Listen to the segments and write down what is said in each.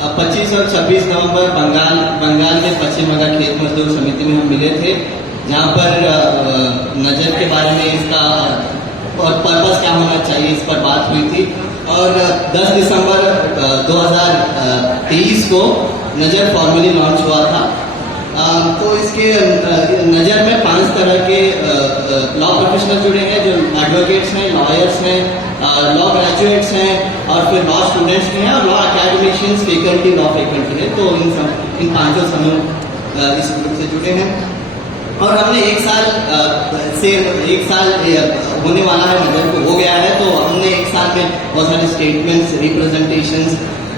25 और 26 नवंबर बंगाल में पश्चिम बंगाल खेत मजदूर समिति में हम मिले थे, जहाँ पर नजर के बारे में इसका और पर्पस क्या होना चाहिए इस पर बात हुई थी। और 10 दिसंबर 2023 को नजर फॉर्मली लॉन्च हुआ था। तो इसके नज़र में 5 तरह के लॉ प्रोफेशनल जुड़े हैं, जो एडवोकेट्स हैं, लॉयर्स हैं, लॉ ग्रेजुएट्स हैं, और फिर लॉ स्टूडेंट्स भी हैं, और law academicians, faculty, law faculty है। तो इन 5 समूह इस ग्रुप से जुड़े हैं। और हमने एक साल होने वाला है, नजर को हो गया है, तो हमने एक साल में बहुत सारे स्टेटमेंट्स, रिप्रेजेंटेशंस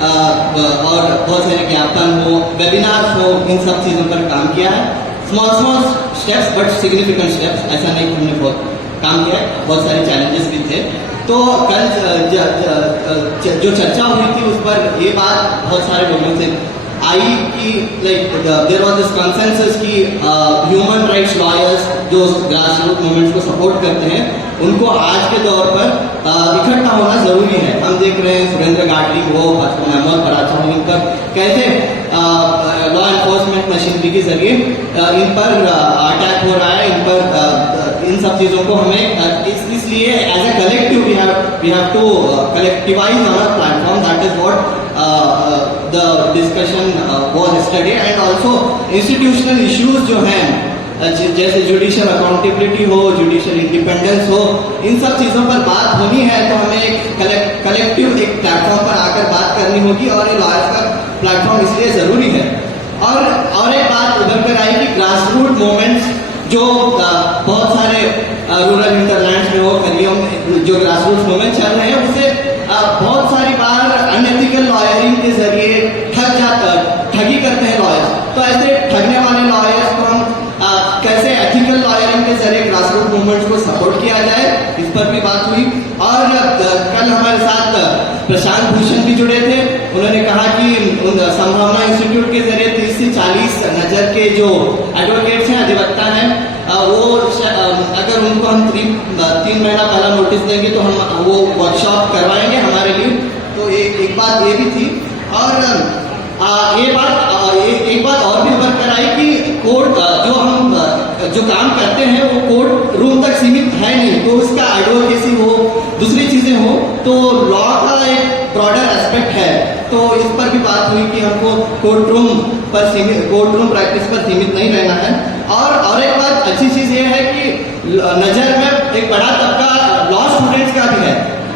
और बहुत सारे ज्ञापन हो, वेबिनार हो, इन सब चीज़ों पर काम किया है। Small steps but significant steps, ऐसा नहीं कि हमने बहुत काम किया है, बहुत सारे चैलेंजेस भी थे। तो कल जो चर्चा हुई थी उस पर ये बात बहुत सारे लोगों से आई कि like there was this consensus कि ह्यूमन राइट्स लॉयर्स जो ग्रास रूट मूवमेंट्स को सपोर्ट करते हैं, उनको आज के दौर पर इकट्ठा होना जरूरी है। हम देख रहे हैं सुरेंद्र गाडगी हो, अहमद पराचा हो, इन पर कैसे लॉ एनफोर्समेंट मशीनरी के जरिए इन पर अटैक हो रहा है। इन पर इन सब चीज़ों को हमें इसलिए as a collective we have to collectivize our platform. That is what the discussion was yesterday, and also institutional issues जो हैं जैसे जुडिशियल अकाउंटेबिलिटी हो, जुडिशियल इंडिपेंडेंस हो, इन सब चीज़ों पर बात होनी है तो हमें एक कलेक्टिव एक प्लेटफॉर्म पर आकर बात करनी होगी, और ये लॉयर्स का प्लेटफॉर्म इसलिए ज़रूरी है। और एक बात उभर कर आई कि ग्रास रूट मूवमेंट्स जो बहुत सारे रूरल इंटरलैंड्स में हो, करियों में जो ग्रास रूट मूवमेंट चल रहे हैं, उसे बहुत सारी बार अनएथिकल लॉयरिंग के जरिए ठगी करते हैं लॉयर्स। तो ऐसे ठगने वाले लॉयर्स को हम कैसे एथिकल लॉयरिंग के जरिए ग्रास रूट मूवमेंट्स को सपोर्ट किया जाए, इस पर भी बात हुई। और कल हमारे साथ प्रशांत भूषण भी जुड़े थे। उन्होंने कहा कि संभावना इंस्टीट्यूट के जरिए 30 से 40 नजर के जो एडवोकेट्स हैं, अधिवक्ता हैं, वो अगर उनको हम 3 महीना पहला नोटिस देंगे तो हम वो वर्कशॉप करवाएंगे हमारे लिए। तो एक बात ये भी थी। और एक बात और भी उभर कर आई कि कोर्ट जो काम करते हैं वो कोर्ट रूम तक सीमित है नहीं, तो उसका एडवोकेसी हो, दूसरी चीजें हो, तो लॉ का एक ब्रॉडर एस्पेक्ट है। तो इस पर भी बात हुई कि हमको कोर्ट रूम प्रैक्टिस पर सीमित नहीं रहना है। और एक बात अच्छी चीज ये है कि नजर में एक बड़ा तबका लॉ स्टूडेंट्स का भी है।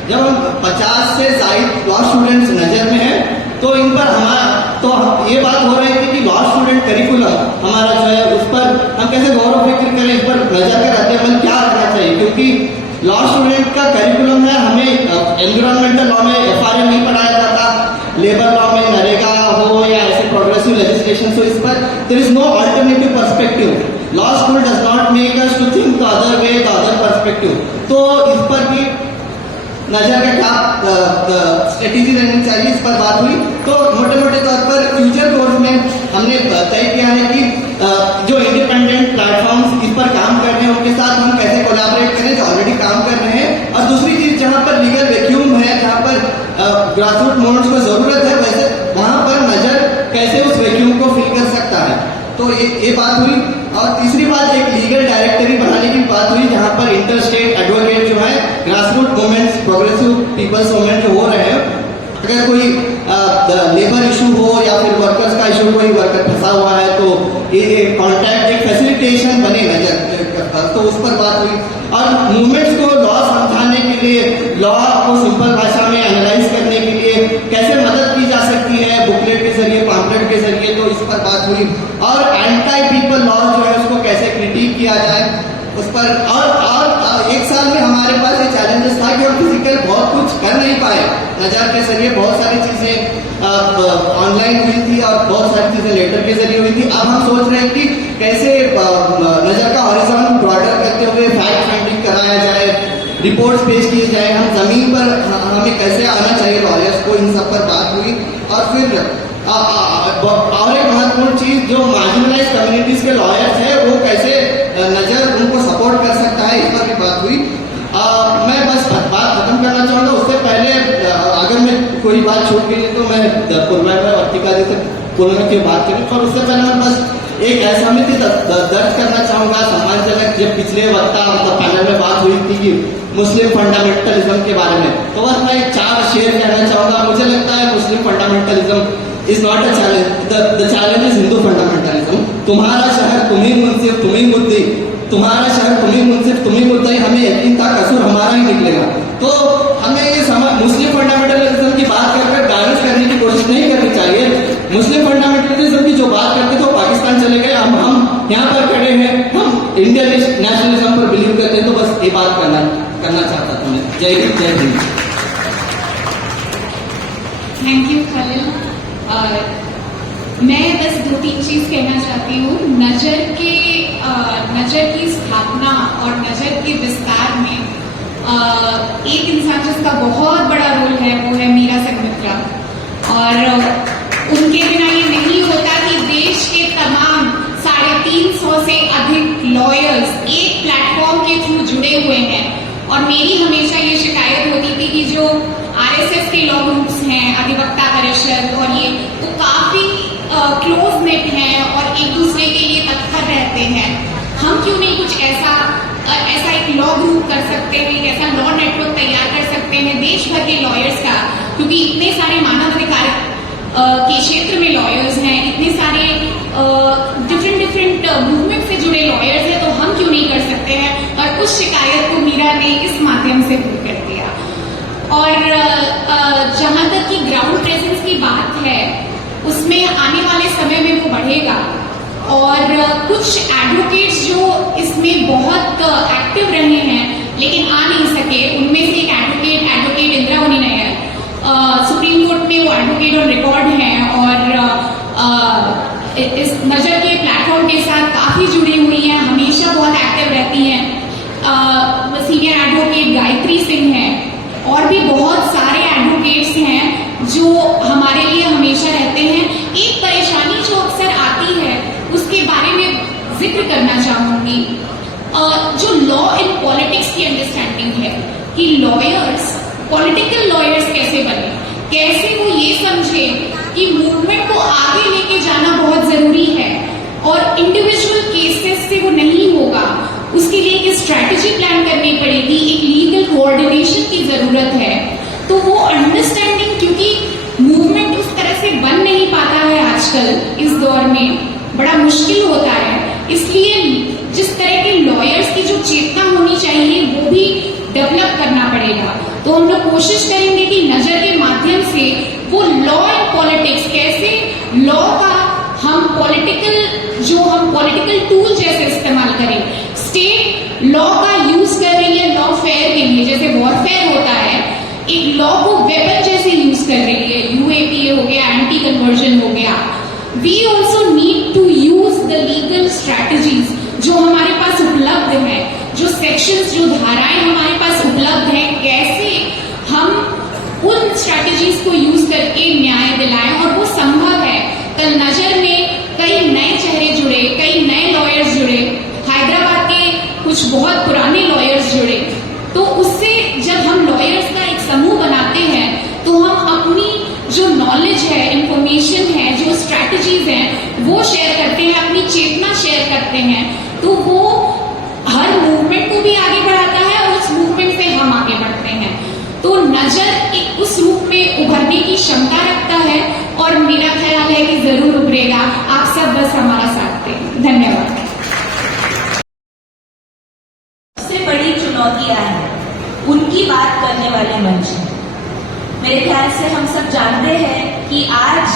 जब हम 50 से ज्यादा लॉ स्टूडेंट्स नजर में हैं, तो इन पर ये बात हो रही थी कि लॉ स्टूडेंट करिकुलम हमारा जो है उस पर हम कैसे गौर फिक्र करें, इस पर नजर का रद्द-ए-अमल क्या रखना चाहिए। क्योंकि लॉ स्टूडेंट का करिकुलम है, हमें एनवायरमेंटल लॉ में FRA नहीं पढ़ाया जाता, लेबर लॉ में नरेगा हो या ऐसे प्रोग्रेसिव लेजिस्लेशन, सो इस पर there is no alternative perspective. Law school does not make us to think the other way, the other perspective. तो इस पर भी नजर का क्या स्ट्रेटेजी रहनी चाहिए, इस पर बात हुई। तो मोटे तौर पर फ्यूचर कोर्स में हमने तय किया है कि जो इंडिपेंडेंट प्लेटफॉर्म्स इस पर काम कर रहे हैं उनके साथ हम कैसे कोलैबोरेट करें, जो ऑलरेडी काम कर रहे हैं। और दूसरी चीज, जहाँ पर लीगल वैक्यूम है, जहाँ पर ग्रासरूट मूवमेंट्स को जरूरत है, वैसे वहां पर नजर कैसे उस वैक्यूम को फिल कर सकता है। तो ये बात हुई। और तीसरी बात, एक लीगल डायरेक्टरी बनाने की बात हुई, जहां पर इंटर स्टेट एडवोकेट जो है grassroot movements, progressive people's movement जो हो रहे हैं, अगर कोई लेबर इशू हो या फिर वर्कर्स का इशू, कोई वर्कर फंसा हुआ है, तो ये कॉन्टैक्ट एक फैसिलिटेशन बने नजर, तो उस पर बात हुई। और मूवमेंट्स को लॉ समझाने के लिए, लॉ को सिंपल भाषा में एनालाइज करने के लिए कैसे मदद की जा सकती है, बुकलेट के जरिए, पैम्फलेट के जरिए, तो इस पर बात हुई। और एंटी पीपल लॉ जो है उसको कैसे क्रिटिक किया जाए, उस पर। और एक साल में हमारे पास ये चैलेंजेस था कि हम फिजिकल बहुत कुछ कर नहीं पाए। नजर के जरिए बहुत सारी चीजें ऑनलाइन हुई थी और बहुत सारी चीजें लेटर के जरिए हुई थी। अब हम सोच रहे हैं कि कैसे नजर का हॉरिजॉन ब्रॉडर करते हुए फैक्ट फाइंडिंग कराया जाए, रिपोर्ट्स पेश किए जाए, हम जमीन पर हमें कैसे आना चाहिए लॉयर्स को, इन सब पर बात हुई। और फिर और एक महत्वपूर्ण चीज, जो मार्जिनलाइज कम्युनिटीज के लॉयर्स है वो कैसे नजर उनको सपोर्ट कर सकता है, इस पर भी बात हुई। मैं बस बात खत्म करना चाहूंगा। उससे पहले अगर मैं कोई बात छूट गई है तो मैं वर्तिका जी से बोलने की बात करें, और उससे पहले मैं बस एक असहमति दर्ज करना चाहूंगा सम्मानजनक। जब पिछले वक्ता मतलब पैनल में बात हुई थी कि मुस्लिम फंडामेंटलिज्म के बारे में, तो बस मैं 4 शेर कहना चाहूंगा। मुझे लगता है Muslim fundamentalism is not a challenge, the challenge is Hindu fundamentalism. तुम्हारा शहर तुम ही मुंसिफ तुम ही मुद्दी, तुम्हारा शहर तुम ही मुंसिफ तुम ही मुद्दई, हमें यकीन था कसूर हमारा ही निकलेगा। तो हमें ये मुस्लिम फंडामेंटलिज्म की बात कर गार्निश करने की कोशिश नहीं करनी चाहिए। मुस्लिम फंडामेंटलिज्म की जो बात करते थे वो पाकिस्तान चले गए, हम यहाँ पर खड़े हैं, हम इंडियन नेशनलिज्म पर बिलीव करते हैं। तो बस ये बात करना चाहता था मैं। जय हिंद, जय हिंद। Thank you Khalil. मैं बस 2-3 चीज कहना चाहती हूँ। नजर की स्थापना और नजर के विस्तार में एक इंसान जिसका बहुत बड़ा रोल है वो है मीरा संघमित्रा, और उनके बिना ये नहीं होता कि देश के तमाम 350 से अधिक लॉयर्स एक प्लेटफॉर्म के थ्रू जुड़े हुए हैं। और मेरी हमेशा ये शिकायत होती थी कि जो आरएसएस के लॉ ग्रुप्स हैं, अधिवक्ता परिषद, और ये वो काफी क्लोज नेट हैं और एक दूसरे के लिए तत्पर रहते हैं। हम क्यों नहीं कुछ ऐसा एक लॉ ग्रुप कर सकते हैं, एक ऐसा लॉ नेटवर्क तैयार कर सकते हैं देश भर के लॉयर्स का, क्योंकि इतने सारे मानवाधिकार के क्षेत्र में लॉयर्स हैं, इतने सारे डिफरेंट मूवमेंट से जुड़े लॉयर्स हैं, तो हम क्यों नहीं कर सकते हैं। और उस शिकायत को मीरा ने इस माध्यम से दूर कर दिया। और जहां तक कि ग्राउंड प्रेजेंस की बात है, उसमें आने वाले समय में वो बढ़ेगा। और कुछ एडवोकेट्स जो इसमें बहुत एक्टिव रहे हैं लेकिन आ नहीं सके, उनमें से एक एडवोकेट इंद्रावनी नायर, सुप्रीम कोर्ट में वो एडवोकेट ऑन रिकॉर्ड हैं और इस नजर के प्लेटफॉर्म के साथ काफी जुड़ी हुई हैं, हमेशा बहुत एक्टिव रहती हैं। सीनियर एडवोकेट गायत्री सिंह हैं, और भी बहुत सारे एडवोकेट्स हैं जो हमारे लिए हमेशा रहते हैं। एक परेशानी जो अक्सर आती है उसके बारे में जिक्र करना चाहूंगी। जो लॉ इन पॉलिटिक्स की अंडरस्टैंडिंग है कि लॉयर्स, पॉलिटिकल लॉयर्स कैसे बने, कैसे वो ये समझे कि मूवमेंट को आगे लेके जाना बहुत जरूरी है और इंडिविजुअल केसेस से वो नहीं होगा, उसके लिए एक स्ट्रैटेजी प्लान करनी पड़ेगी, एक लीगल कोऑर्डिनेशन की जरूरत है। तो वो अंडरस्टैंडिंग, क्योंकि मूवमेंट उस तरह से बन नहीं पाता है आजकल, इस दौर में बड़ा मुश्किल होता है, इसलिए जिस तरह के लॉयर्स की जो चेतना होनी चाहिए वो भी डेवलप करना पड़ेगा। तो हम लोग कोशिश करेंगे कि नजर के माध्यम से वो लॉ इन पॉलिटिक्स, कैसे लॉ का हम पॉलिटिकल टूल जैसे इस्तेमाल करें, स्टेट लॉ का यूज कर रही है लॉ फेयर के लिए, जैसे वॉरफेयर होता है, एक लॉ को वेपन जैसे यूज कर रही है, यूएपीए हो गया, एंटी कन्वर्जन हो गया। We also need to use the legal strategies जो हमारे पास उपलब्ध है, जो सेक्शंस, जो धाराएं हमारे पास उपलब्ध है, कैसे हम उन स्ट्रैटेजीज को यूज करके न्याय दिलाएं। और वो संभव है। कल नजर में कई नए चेहरे जुड़े, कई नए लॉयर्स जुड़े, हैदराबाद के कुछ बहुत पुराने लॉयर्स जुड़े। तो उससे जब हम लॉयर्स का एक समूह बनाते हैं तो हम अपनी जो नॉलेज है, इंफॉर्मेशन है, जो स्ट्रैटेजीज हैं वो शेयर करते हैं, अपनी चेतना शेयर करते हैं। तो वो हर मूवमेंट को भी आगे बढ़ाता है और उस मूवमेंट से हम आगे बढ़ते हैं। तो नजर एक उस रूप में उभरने की क्षमता रखता है और मेरा ख्याल है कि जरूर उभरेगा। आप सब बस हमारा साथ दें। धन्यवाद। सबसे बड़ी चुनौतियां हैं, उनकी बात करने वाले मंच हैं। मेरे ख्याल से हम सब जानते हैं कि आज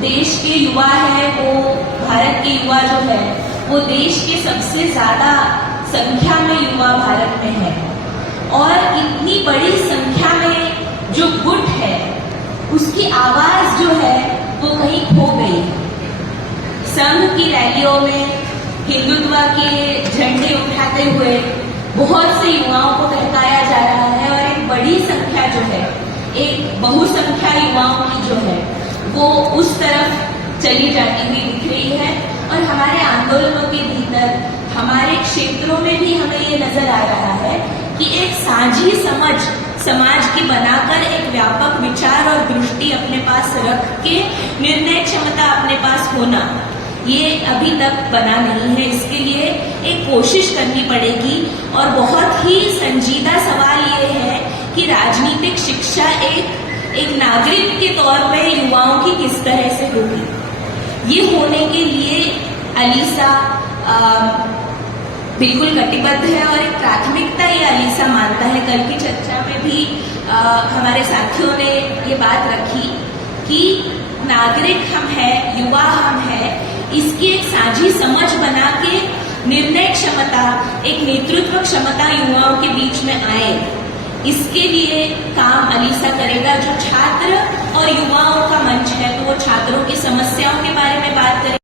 देश के युवा है, वो भारत के युवा जो है वो देश के सबसे ज्यादा संख्या में युवा भारत में है, और इतनी बड़ी संख्या में जो गुट है उसकी आवाज जो है वो कहीं खो गई। संघ की रैलियों में हिंदुत्व के झंडे उठाते हुए बहुत से युवाओं को बहकाया जा रहा है, और एक बड़ी संख्या जो है, एक बहुसंख्या युवाओं की जो है वो उस तरफ चली जाती हुई दिख रही है। और हमारे आंदोलनों के भीतर, हमारे क्षेत्रों में भी हमें ये नजर आ रहा है कि एक साझी समझ, समाज की बनाकर एक व्यापक विचार और दृष्टि अपने पास रख के निर्णय क्षमता अपने पास होना, ये अभी तक बना नहीं है। इसके लिए एक कोशिश करनी पड़ेगी और बहुत ही संजीदा सवाल ये है कि राजनीतिक शिक्षा एक नागरिक के तौर पे युवाओं की किस तरह से होगी। ये होने के लिए अलीसा बिल्कुल कटिबद्ध है और एक प्राथमिकता ये अलीसा मानता है। कल की चर्चा में भी हमारे साथियों ने ये बात रखी कि नागरिक हम हैं, युवा हम हैं, इसकी एक साझी समझ बना के निर्णय क्षमता, एक नेतृत्व क्षमता युवाओं के बीच में आए, इसके लिए काम अलीसा करेगा। जो छात्र और युवाओं का मंच है, तो वो छात्रों की समस्याओं के बारे में बात करेगा।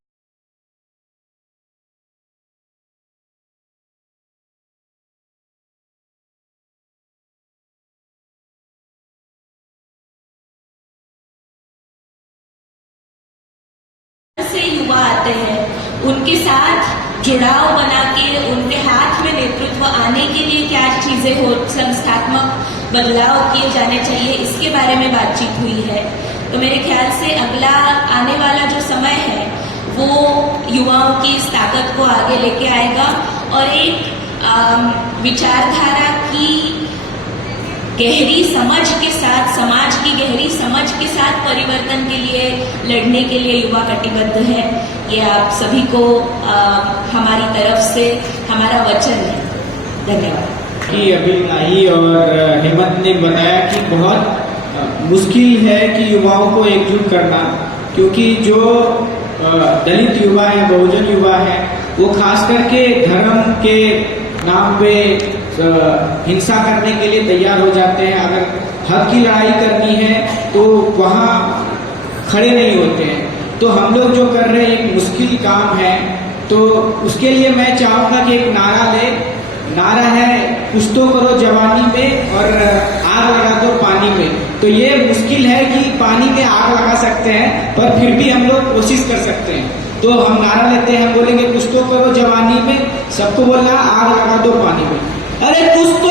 से युवा आते हैं, उनके साथ जुड़ाव बना के उनके हाथ में नेतृत्व आने के लिए क्या चीजें हो, संस्थात्मक बदलाव किए जाने चाहिए, इसके बारे में बातचीत हुई है। तो मेरे ख्याल से अगला आने वाला जो समय है वो युवाओं की इस ताकत को आगे लेके आएगा और एक विचारधारा की गहरी समझ के साथ, समाज की गहरी समझ के साथ परिवर्तन के लिए लड़ने के लिए युवा कटिबद्ध है। ये आप सभी को हमारी तरफ से हमारा वचन है। धन्यवाद। कि अभी नाही और हेमंत ने बताया कि बहुत मुश्किल है कि युवाओं को एकजुट करना, क्योंकि जो दलित युवा है, बहुजन युवा है, वो खास करके धर्म के नाम पे हिंसा करने के लिए तैयार हो जाते हैं। अगर हक की लड़ाई करनी है तो वहाँ खड़े नहीं होते हैं। तो हम लोग जो कर रहे हैं एक मुश्किल काम है, तो उसके लिए मैं चाहूँगा कि एक नारा है कुछ तो करो जवानी में और आग लगा दो पानी में। तो ये मुश्किल है कि पानी में आग लगा सकते हैं, पर फिर भी हम लोग कोशिश कर सकते हैं। तो हम नारा लेते हैं, हम बोलेंगे कुछ तो करो जवानी में, सबको बोलना आग लगा दो पानी में। अरे कुछ तो